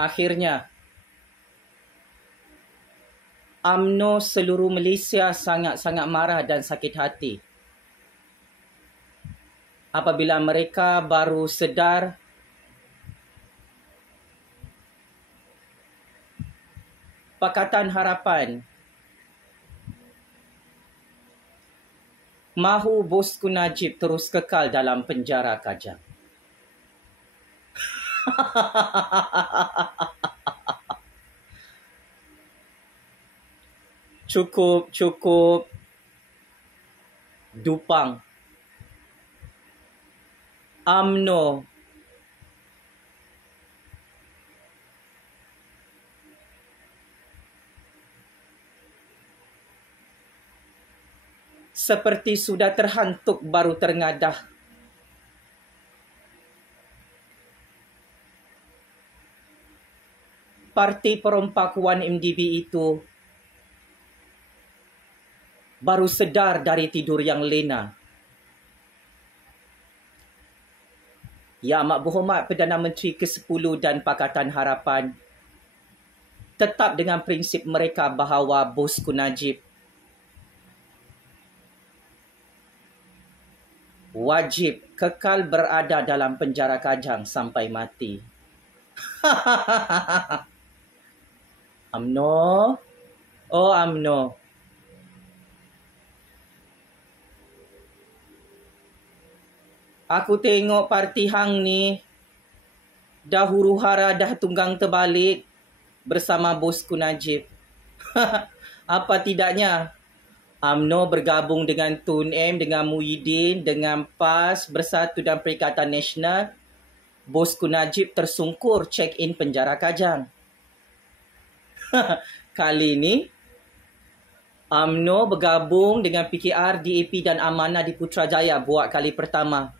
Akhirnya, UMNO seluruh Malaysia sangat-sangat marah dan sakit hati apabila mereka baru sedar Pakatan Harapan mahu Bosku Najib terus kekal dalam penjara Kajang. Cukup dupang. UMNO seperti sudah terhantuk baru terngadah. Parti Perompak Wan MDB itu baru sedar dari tidur yang lena. Ya Amat Berhormat Perdana Menteri ke-10 dan Pakatan Harapan tetap dengan prinsip mereka bahawa Bosku Najib wajib kekal berada dalam penjara Kajang sampai mati. UMNO, oh UMNO, aku tengok parti hang ni dah huru-hara dah tunggang terbalik bersama Bosku Najib. Apa tidaknya UMNO bergabung dengan Tun M, dengan Muhyiddin, dengan PAS, Bersatu dan Perikatan Nasional. Bosku Najib tersungkur check-in penjara Kajang. Kali ini, UMNO bergabung dengan PKR, DAP dan Amanah di Putrajaya buat kali pertama.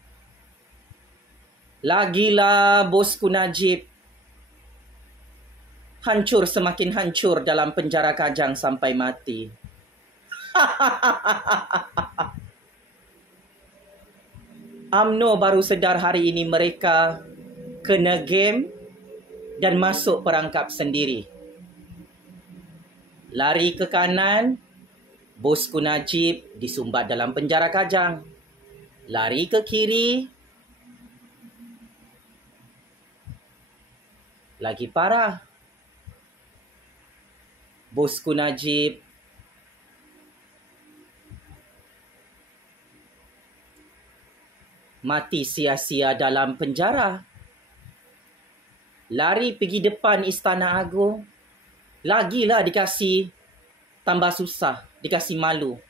Lagilah Bosku Najib hancur semakin hancur dalam penjara Kajang sampai mati. UMNO baru sedar hari ini mereka kena game dan masuk perangkap sendiri. Lari ke kanan, Bosku Najib disumbat dalam penjara Kajang. Lari ke kiri, lagi parah. Bosku Najib mati sia-sia dalam penjara. Lari pergi depan Istana Agung, lagilah dikasih tambah susah, dikasih malu.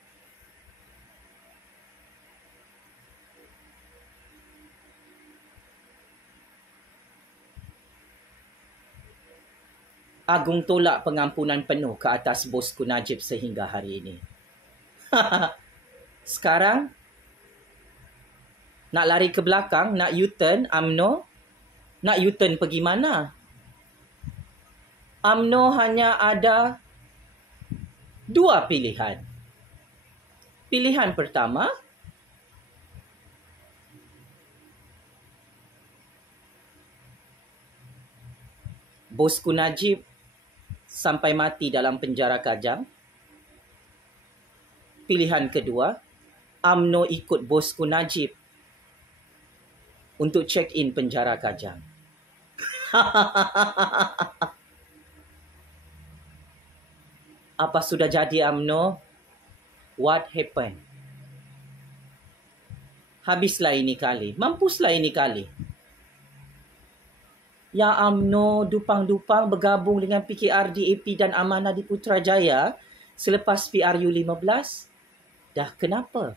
Agung tolak pengampunan penuh ke atas Bosku Najib sehingga hari ini. Sekarang, nak lari ke belakang, nak U-turn, UMNO, nak U-turn pergi mana? UMNO hanya ada dua pilihan. Pilihan pertama, Bosku Najib sampai mati dalam penjara Kajang. Pilihan kedua, UMNO ikut Bosku Najib untuk check-in penjara Kajang. Apa sudah jadi UMNO? What happened? Habislah ini kali. Mampuslah ini kali. Ya UMNO dupang-dupang bergabung dengan PKR, DAP dan Amanah di Putrajaya selepas PRU 15. Dah kenapa?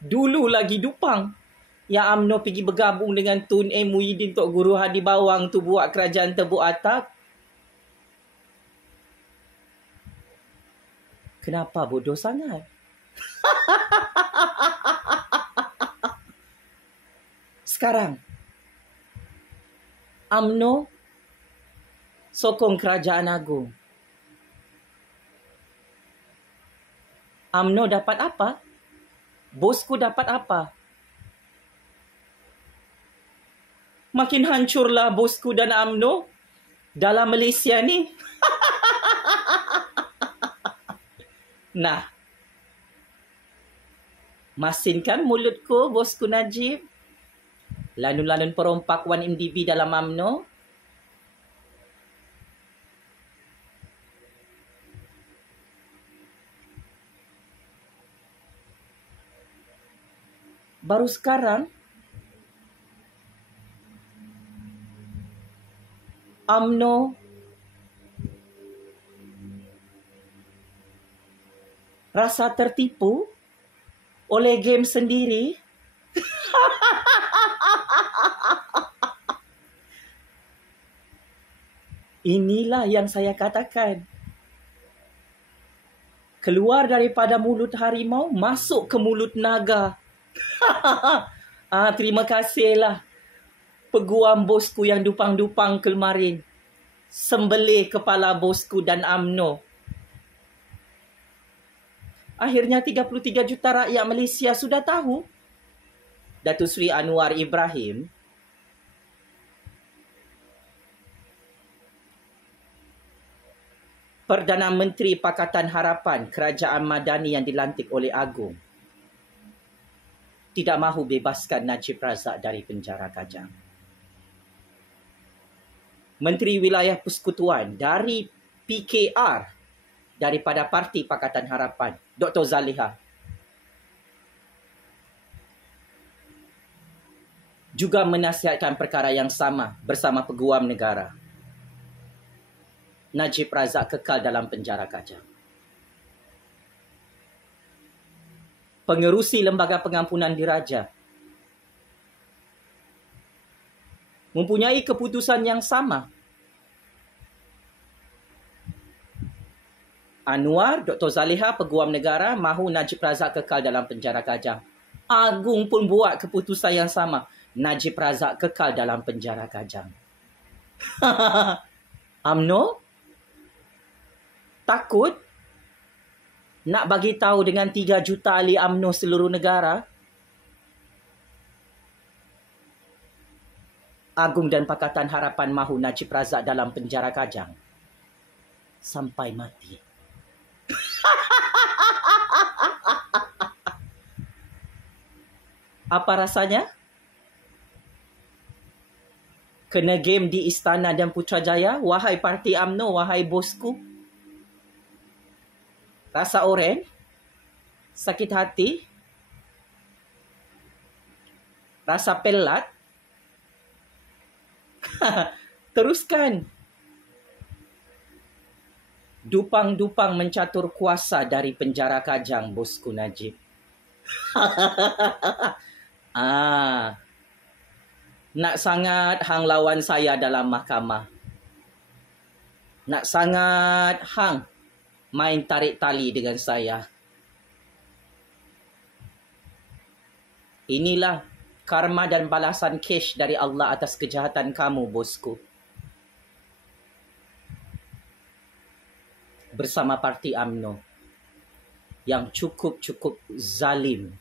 Dulu lagi dupang. Ya UMNO pergi bergabung dengan Tun M, Muhyiddin, Tok Guru Hadi Bawang tu buat kerajaan tebuk atap. Kenapa bodoh sangat? Sekarang, UMNO sokong kerajaan agung. UMNO dapat apa? Bosku dapat apa? Makin hancurlah bosku dan UMNO dalam Malaysia ni. Nah, masinkan mulutku, bosku Najib. Lanun-lanun perompak 1MDB dalam UMNO. Baru sekarang, UMNO rasa tertipu oleh game sendiri. Inilah yang saya katakan. Keluar daripada mulut harimau, masuk ke mulut naga. Terima kasihlah peguam bosku yang dupang-dupang kemarin. Sembelih kepala bosku dan UMNO. Akhirnya 33 juta rakyat Malaysia sudah tahu Datuk Seri Anwar Ibrahim Perdana Menteri Pakatan Harapan Kerajaan Madani yang dilantik oleh Agong tidak mahu bebaskan Najib Razak dari penjara Kajang. Menteri Wilayah Persekutuan dari PKR, daripada Parti Pakatan Harapan, Dr. Zaliha, juga menasihatkan perkara yang sama bersama Peguam Negara. Najib Razak kekal dalam penjara Kajang. Pengerusi Lembaga Pengampunan Diraja mempunyai keputusan yang sama. Anwar, Dr. Zaliha, Peguam Negara mahu Najib Razak kekal dalam penjara Kajang. Agong pun buat keputusan yang sama. Najib Razak kekal dalam penjara Kajang. UMNO takut nak bagi tahu dengan 3 juta ahli UMNO seluruh negara, Agong dan Pakatan Harapan mahu Najib Razak dalam penjara Kajang sampai mati. Apa rasanya? Kena game di Istana dan Putrajaya, wahai Parti UMNO, wahai bosku. Rasa oren? Sakit hati? Rasa pelat? Teruskan. Dupang-dupang mencatur kuasa dari penjara Kajang, bosku Najib. Nak sangat hang lawan saya dalam mahkamah. Nak sangat hang main tarik tali dengan saya. Inilah karma dan balasan cash dari Allah atas kejahatan kamu, bosku. Bersama Parti UMNO yang cukup-cukup zalim.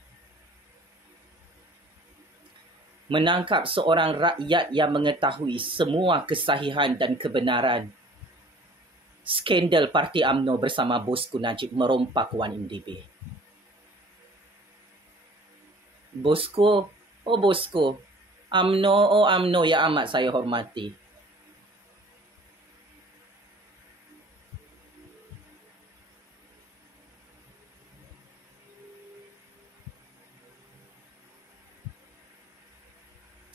Menangkap seorang rakyat yang mengetahui semua kesahihan dan kebenaran. Skandal Parti UMNO bersama bosku Najib merompak 1MDB. Bosku, oh bosku, UMNO yang amat saya hormati.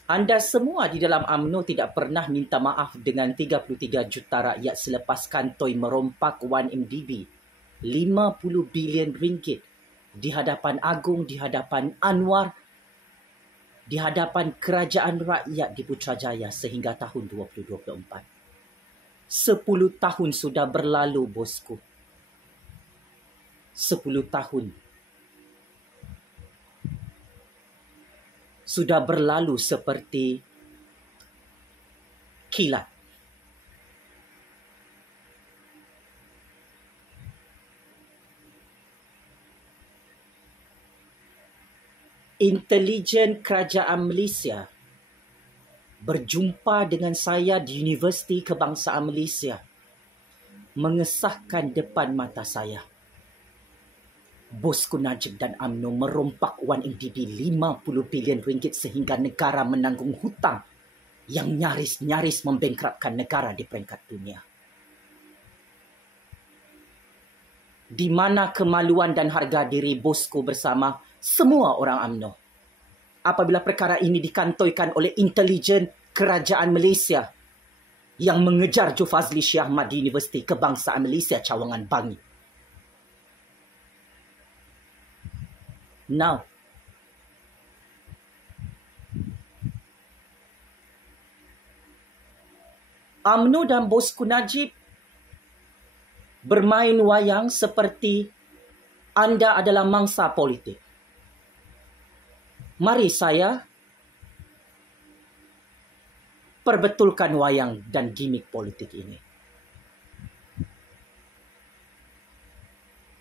Anda semua di dalam UMNO tidak pernah minta maaf dengan 33 juta rakyat selepas kantoi merompak 1MDB 50 bilion ringgit di hadapan Agong, di hadapan Anwar, di hadapan kerajaan rakyat di Putrajaya sehingga tahun 2024. 10 tahun sudah berlalu, bosku. 10 tahun. Sudah berlalu seperti kilat. Intelijen kerajaan Malaysia berjumpa dengan saya di Universiti Kebangsaan Malaysia, mengesahkan depan mata saya, bosku Najib dan UMNO merompak wang MDB 50 bilion ringgit sehingga negara menanggung hutang yang nyaris-nyaris membengkrapkan negara di peringkat dunia. Di mana kemaluan dan harga diri bosku bersama semua orang UMNO apabila perkara ini dikantoikan oleh intelijen kerajaan Malaysia yang mengejar Jufazli Shah Ahmad di Universiti Kebangsaan Malaysia Cawangan Bangi. Now, UMNO dan bosku Najib bermain wayang seperti anda adalah mangsa politik. Mari saya perbetulkan wayang dan gimik politik ini.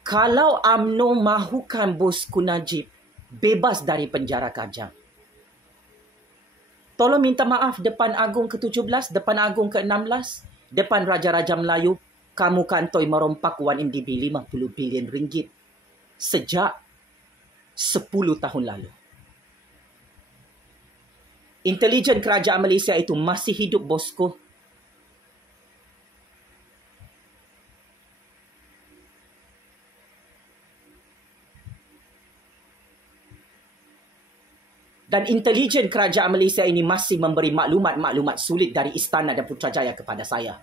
Kalau UMNO mahukan bosku Najib bebas dari penjara Kajang, tolong minta maaf depan Agung ke-17, depan Agung ke-16, depan Raja-Raja Melayu, kamu kantoi merompak wang MDB 50 bilion ringgit sejak 10 tahun lalu. Intelijen kerajaan Malaysia itu masih hidup, bosku. Dan intelijen kerajaan Malaysia ini masih memberi maklumat-maklumat sulit dari Istana dan Putrajaya kepada saya.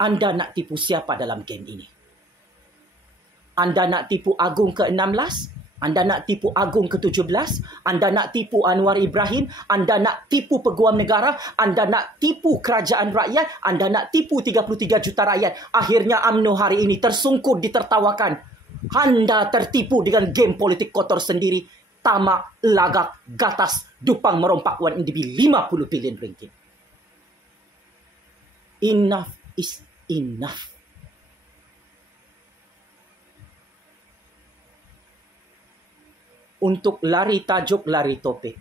Anda nak tipu siapa dalam game ini? Anda nak tipu Agung ke-16? Anda nak tipu Agung ke-17? Anda nak tipu Anwar Ibrahim? Anda nak tipu Peguam Negara? Anda nak tipu kerajaan rakyat? Anda nak tipu 33 juta rakyat? Akhirnya UMNO hari ini tersungkur ditertawakan. Anda tertipu dengan game politik kotor sendiri. Tamak, lagak, gatas, dupang merompak wang MDB 50 bilion ringgit. Enough is enough. Untuk lari tajuk, lari topik.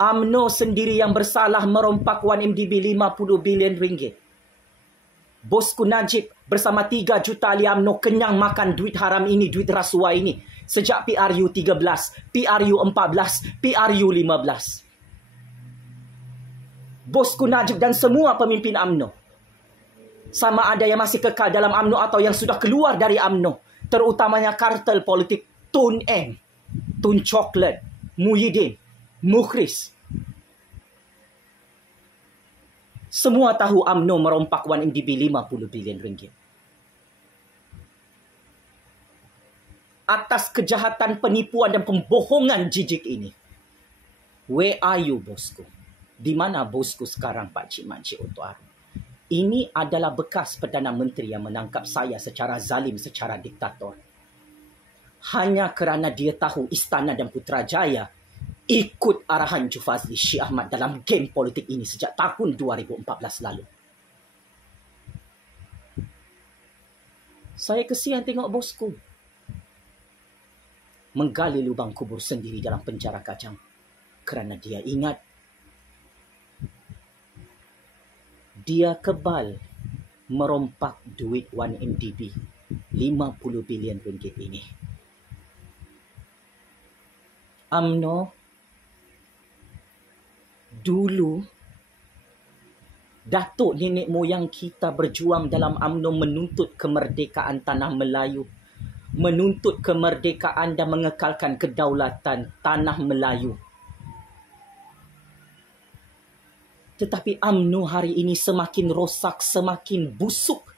UMNO sendiri yang bersalah merompak wang MDB 50 bilion ringgit. Bosku Najib bersama 3 juta ahli UMNO kenyang makan duit haram ini, duit rasuah ini. Sejak PRU 13, PRU 14, PRU 15. Bosku Najib dan semua pemimpin UMNO, sama ada yang masih kekal dalam UMNO atau yang sudah keluar dari UMNO, terutamanya kartel politik Tun M, Tun Coklat, Muhyiddin, Mukhris. Semua tahu UMNO merompak wang MDB 50 bilion ringgit. Atas kejahatan, penipuan dan pembohongan jijik ini, where are you, bosku? Di mana bosku sekarang, Pak Cik Makcik Oto Arum? Ini adalah bekas Perdana Menteri yang menangkap saya secara zalim, secara diktator. Hanya kerana dia tahu Istana dan Putrajaya ikut arahan Jufazli Shah Ahmad dalam game politik ini sejak tahun 2014 lalu. Saya kesian tengok bosku menggali lubang kubur sendiri dalam penjara Kajang kerana dia ingat dia kebal merompak duit 1MDB 50 bilion ringgit ini. UMNO dulu, datuk nenek moyang kita berjuang dalam UMNO menuntut kemerdekaan tanah Melayu, menuntut kemerdekaan dan mengekalkan kedaulatan tanah Melayu. Tetapi UMNO hari ini semakin rosak, semakin busuk.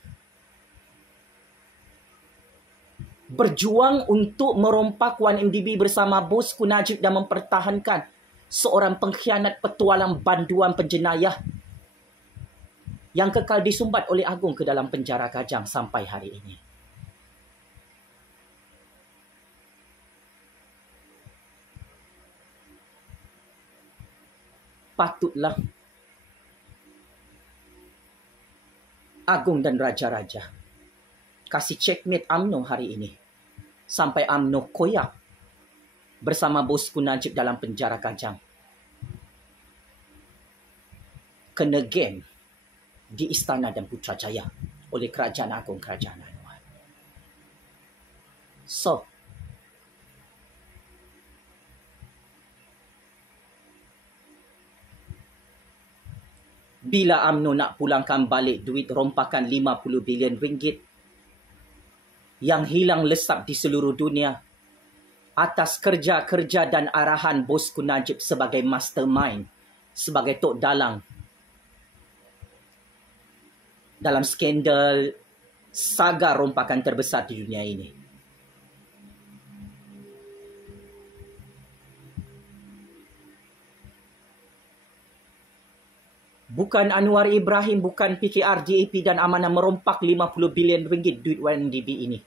Berjuang untuk merompak 1MDB bersama bosku Najib dan mempertahankan seorang pengkhianat petualang banduan penjenayah yang kekal disumbat oleh Agung ke dalam penjara Kajang sampai hari ini. Patutlah Agung dan Raja-Raja kasih checkmate UMNO hari ini. sampai UMNO koyak bersama bosku Najib dalam penjara Kajang. Kena game di Istana dan Putrajaya oleh Kerajaan Agong Kerajaan Anwar. So, bila UMNO nak pulangkan balik duit rompakan 50 bilion ringgit yang hilang lesap di seluruh dunia atas kerja-kerja dan arahan bosku Najib sebagai mastermind, sebagai tok dalang dalam skandal saga rompakan terbesar di dunia ini. Bukan Anwar Ibrahim, bukan PKR, DAP dan Amanah merompak 50 bilion ringgit duit YNDB ini.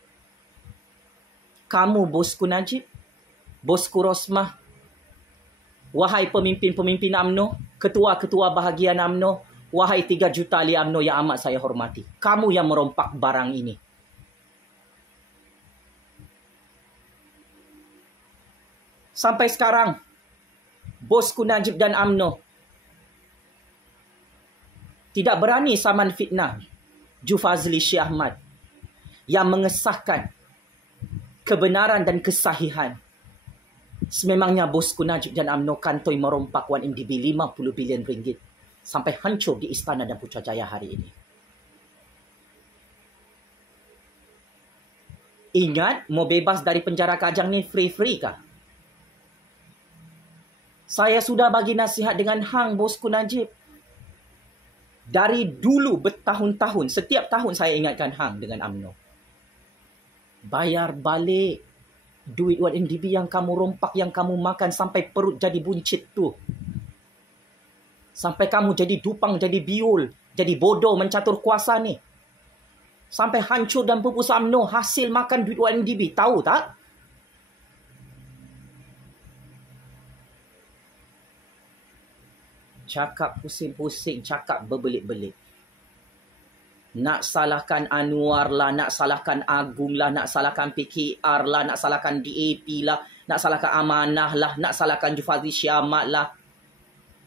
Kamu bosku Najib, bosku Rosmah, wahai pemimpin-pemimpin UMNO, ketua-ketua bahagian UMNO, wahai 3 juta ahli UMNO yang amat saya hormati. Kamu yang merompak barang ini. Sampai sekarang, bosku Najib dan UMNO tidak berani saman fitnah Jufazli Syekh Ahmad yang mengesahkan kebenaran dan kesahihan. Sememangnya bosku Najib dan UMNO kantoi merompak YNDB 50 bilion ringgit sampai hancur di Istana dan Putrajaya hari ini. Ingat, mau bebas dari penjara Kajang ni free-free kah? Saya sudah bagi nasihat dengan hang bosku Najib. Dari dulu bertahun-tahun, setiap tahun saya ingatkan hang dengan UMNO. Bayar balik duit YNDB yang kamu rompak, yang kamu makan sampai perut jadi buncit tu. Sampai kamu jadi dupang, jadi biul, jadi bodoh mencatur kuasa ni. Sampai hancur dan pupus UMNO hasil makan duit YNDB. Tahu tak? Cakap pusing-pusing, cakap berbelit-belit. Nak salahkan Anwar lah, nak salahkan Agung lah, nak salahkan PKR lah, nak salahkan DAP lah, nak salahkan Amanah lah, nak salahkan Jufazli Syekh Ahmad lah.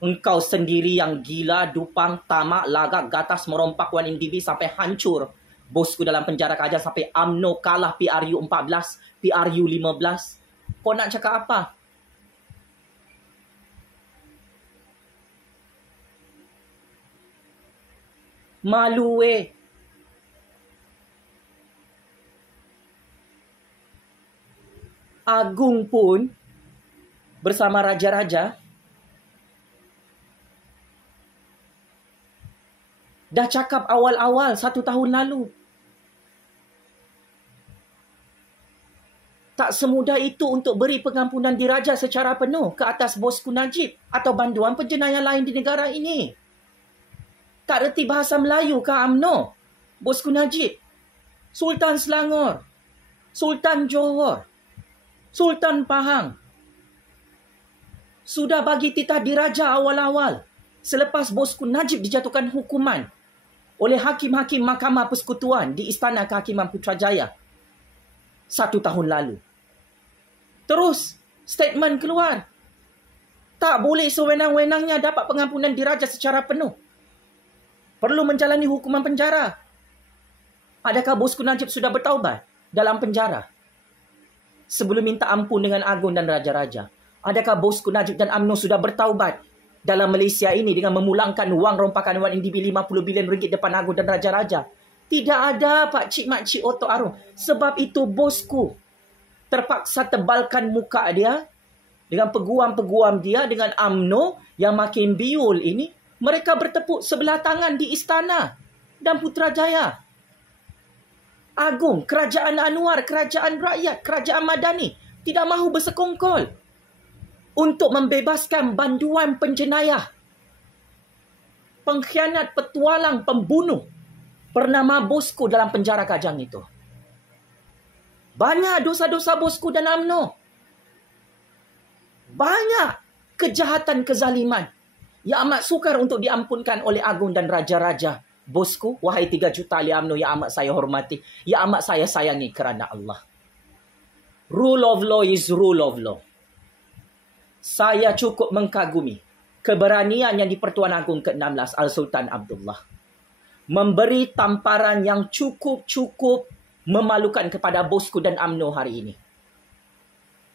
Engkau sendiri yang gila, dupang, tamak, lagak, gatas merompak YNDB sampai hancur. Bosku dalam penjara Kajang sampai UMNO kalah PRU 14, PRU 15. Kau nak cakap apa? Malu weh. Agung pun bersama raja-raja dah cakap awal-awal 1 tahun lalu. Tak semudah itu untuk beri pengampunan diraja secara penuh ke atas bosku Najib atau banduan penjenayah lain di negara ini. Tak reti bahasa Melayu ke UMNO? Bosku Najib, Sultan Selangor, Sultan Johor, Sultan Pahang sudah bagi titah diraja awal-awal selepas bosku Najib dijatuhkan hukuman oleh hakim-hakim Mahkamah Persekutuan di Istana Kehakiman Putrajaya 1 tahun lalu. Terus statement keluar, tak boleh sewenang-wenangnya dapat pengampunan diraja secara penuh. Perlu menjalani hukuman penjara. Adakah bosku Najib sudah bertaubat dalam penjara sebelum minta ampun dengan Agung dan raja-raja? Adakah bosku Najib dan UMNO sudah bertaubat dalam Malaysia ini dengan memulangkan wang rompakan YNDB 50 bilion ringgit depan Agung dan raja-raja? Tidak ada, Pak Cik Mak Cik Otok Arung. Sebab itu bosku terpaksa tebalkan muka dia dengan peguam-peguam dia, dengan UMNO yang makin biul ini. Mereka bertepuk sebelah tangan di Istana dan Putrajaya. Agung, Kerajaan Anwar, Kerajaan Rakyat, Kerajaan Madani tidak mahu bersekongkol untuk membebaskan banduan penjenayah, pengkhianat, petualang, pembunuh bernama bosku dalam penjara Kajang itu. Banyak dosa-dosa bosku dan UMNO. Banyak kejahatan, kezaliman yang amat sukar untuk diampunkan oleh Agung dan raja-raja. Bosku, wahai 3 juta ahli UMNO yang amat saya hormati, yang amat saya sayangi kerana Allah. Rule of law is rule of law. Saya cukup mengagumi keberanian yang di-Pertuan Agong ke-16 Al-Sultan Abdullah memberi tamparan yang cukup memalukan kepada bosku dan UMNO hari ini.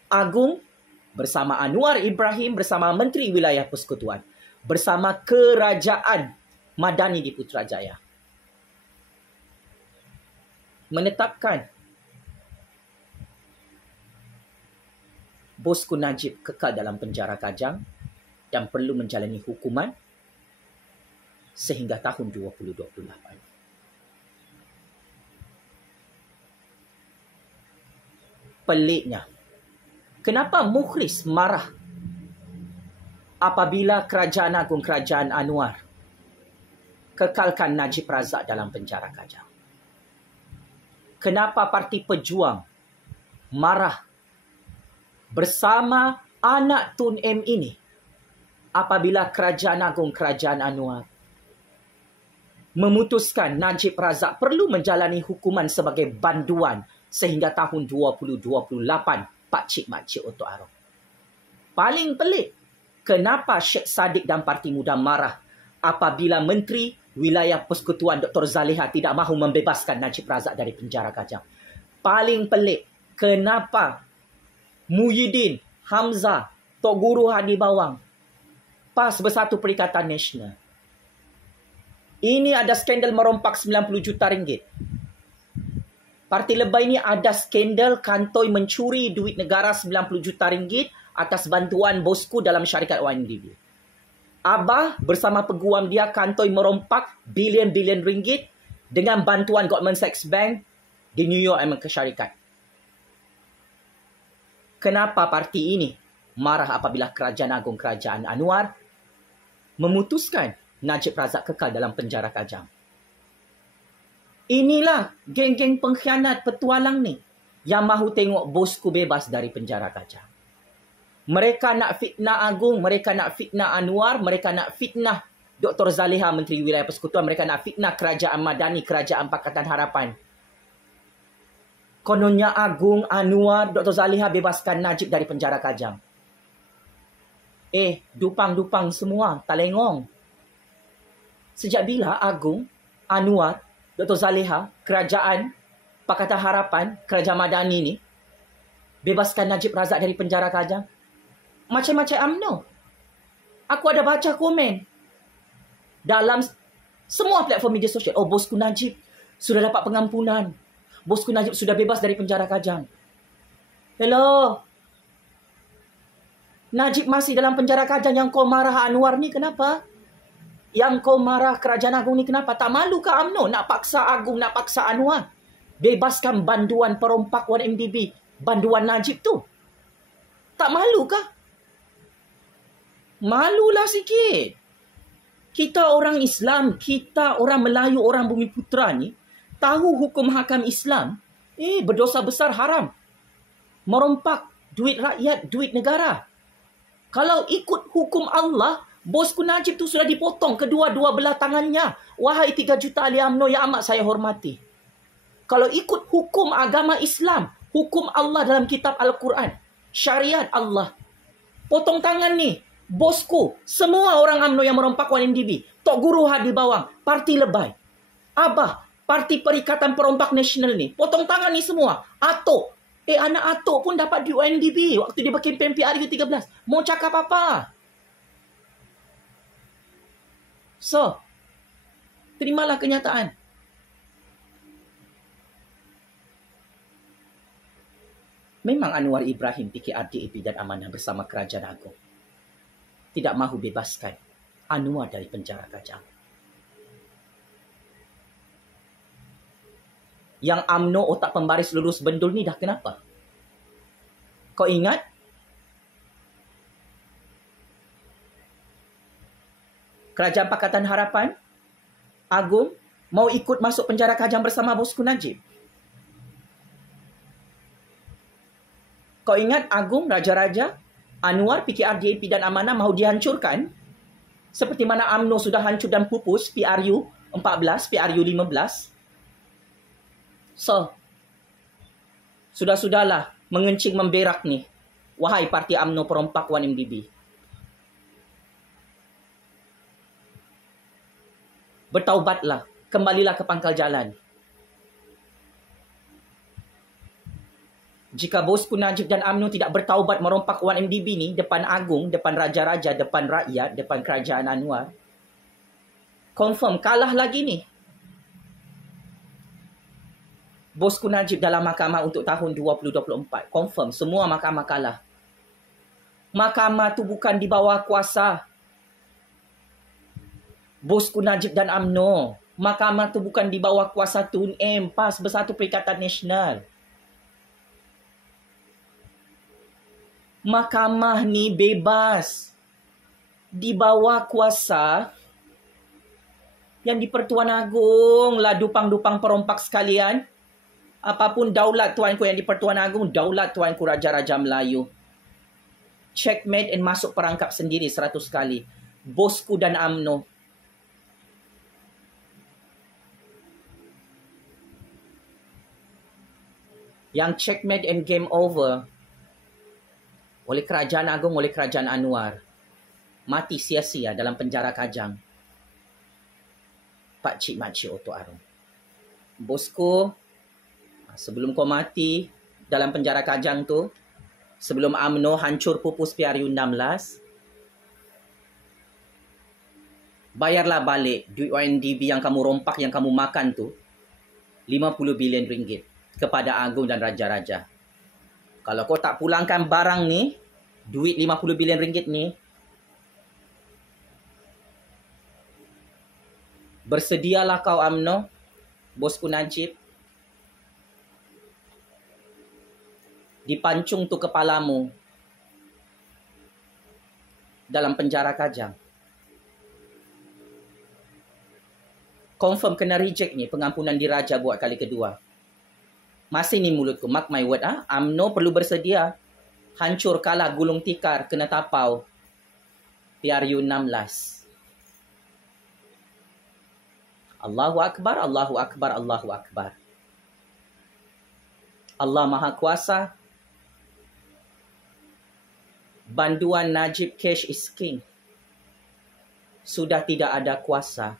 Agung bersama Anwar Ibrahim, bersama Menteri Wilayah Persekutuan, bersama Kerajaan Madani di Putrajaya, menetapkan bosku Najib kekal dalam penjara Kajang dan perlu menjalani hukuman sehingga tahun 2028. Peliknya, kenapa Mukhlis marah apabila Kerajaan Agung Kerajaan Anwar kekalkan Najib Razak dalam penjara Kajang? Kenapa Parti Pejuang marah bersama anak Tun M ini apabila Kerajaan Agung Kerajaan Anwar memutuskan Najib Razak perlu menjalani hukuman sebagai banduan sehingga tahun 2028, Pakcik Makcik Otok Arong? Paling pelik, kenapa Syed Saddiq dan Parti Muda marah apabila Menteri Wilayah Persekutuan Dr. Zaliha tidak mahu membebaskan Najib Razak dari penjara Kajang? Paling pelik, kenapa Muhyiddin, Hamzah, Tok Guru Hadi Bawang, PAS Bersatu Perikatan Nasional, ini ada skandal merompak 90 juta ringgit. Parti Lebay ini ada skandal kantoi mencuri duit negara 90 juta ringgit atas bantuan bosku dalam syarikat ONDB. Abah bersama peguam dia kantoi merompak bilion-bilion ringgit dengan bantuan Goldman Sachs Bank di New York Amerika Syarikat. Kenapa parti ini marah apabila Kerajaan Agung Kerajaan Anwar memutuskan Najib Razak kekal dalam penjara Kajang? Inilah geng-geng pengkhianat petualang ni yang mahu tengok bosku bebas dari penjara Kajang. Mereka nak fitnah Agung, mereka nak fitnah Anwar, mereka nak fitnah Dr. Zaliha, Menteri Wilayah Persekutuan, mereka nak fitnah Kerajaan Madani, Kerajaan Pakatan Harapan. Kononnya Agung, Anwar, Dr. Zaliha bebaskan Najib dari penjara Kajang. Dupang-dupang semua, talengong. Sejak bila Agung, Anwar, Dr. Zaliha, Kerajaan Pakatan Harapan, Kerajaan Madani ni bebaskan Najib Razak dari penjara Kajang? Macam-macam UMNO. Aku ada baca komen dalam semua platform media sosial. Oh, bosku Najib sudah dapat pengampunan. Bosku Najib sudah bebas dari penjara Kajang. Hello. Najib masih dalam penjara Kajang, yang kau marah Anwar ni kenapa? Yang kau marah Kerajaan Agung ni kenapa? Tak malu ke UMNO nak paksa Agung, nak paksa Anwar bebaskan banduan perompak 1MDB, banduan Najib tu? Tak malu ke? Malulah sikit. Kita orang Islam, kita orang Melayu, orang Bumi Putra ni tahu hukum hakam Islam. Berdosa besar, haram merompak duit rakyat, duit negara. Kalau ikut hukum Allah, bosku Najib tu sudah dipotong kedua-dua belah tangannya. Wahai 3 juta ahli UMNO yang amat saya hormati. Kalau ikut hukum agama Islam, hukum Allah dalam kitab Al-Quran, syariat Allah, potong tangan ni bosku, semua orang UMNO yang merompak 1MDB, Tok Guru Hadi Bawang, Parti Lebay, Abah, Parti Perikatan Perompak Nasional ni, potong tangan ni semua. Atok, anak Atok pun dapat di UNDP waktu dia berkempen PRU 13. Mau cakap apa? So, terimalah kenyataan. Memang Anwar Ibrahim, PKRDAP dan Amanah bersama Kerajaan Agung tidak mahu bebaskan Anwar dari penjara Kajang. Yang UMNO otak pembaris lurus bendul ni dah kenapa? Kau ingat? Kerajaan Pakatan Harapan, Agung, mau ikut masuk penjara Kajang bersama bosku Najib. Kau ingat Agung, Raja-Raja, Anwar, PKRDAP dan Amanah mahu dihancurkan? Seperti mana UMNO sudah hancur dan pupus PRU 14, PRU 15. So, sudah-sudahlah mengencing memberak ni. Wahai Parti UMNO perompak 1MDB. Bertaubatlah, kembalilah ke pangkal jalan. Jika bosku Najib dan UMNO tidak bertaubat merompak 1MDB ni depan agung, depan raja-raja, depan rakyat, depan kerajaan Anwar, confirm kalah lagi ni. Bosku Najib dalam mahkamah untuk tahun 2024. Confirm semua mahkamah kalah. Mahkamah tu bukan di bawah kuasa bosku Najib dan UMNO. Mahkamah tu bukan di bawah kuasa Tun M, PAS Bersatu Perikatan Nasional. Mahkamah ni bebas. Di bawah kuasa yang di Pertuan Agong lah dupang-dupang perompak sekalian. Apapun daulat tuanku yang di Pertuan Agong, daulat tuanku Raja-Raja Melayu. Checkmate and masuk perangkap sendiri 100 kali. Bosku dan UMNO. Yang checkmate and game over oleh Kerajaan Agong, oleh Kerajaan Anwar. Mati sia-sia dalam penjara Kajang. Pak Cik Makcik Oto Arum. Bosku, sebelum kau mati dalam penjara Kajang tu, sebelum UMNO hancur pupus PRU 16, bayarlah balik duit ONDB yang kamu rompak, yang kamu makan tu, 50 bilion ringgit kepada Agung dan Raja-Raja. Kalau kau tak pulangkan barang ni, duit 50 bilion ringgit ni, bersedialah kau UMNO, bosku Najib, dipancung tu kepalamu dalam penjara Kajang. Confirm kena reject ni pengampunan diraja buat kali kedua. Masih ni mulutku, mark my word. UMNO perlu bersedia. Hancur kalah gulung tikar, kena tapau PRU 16. Allahu Akbar, Allahu Akbar, Allahu Akbar. Allah Maha Kuasa. Banduan Najib Cash is king. Sudah tidak ada kuasa.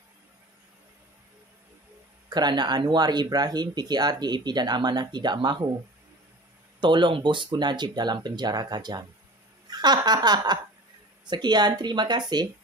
Kerana Anwar Ibrahim, PKR, DAP dan Amanah tidak mahu tolong bosku Najib dalam penjara Kajang. Sekian, terima kasih.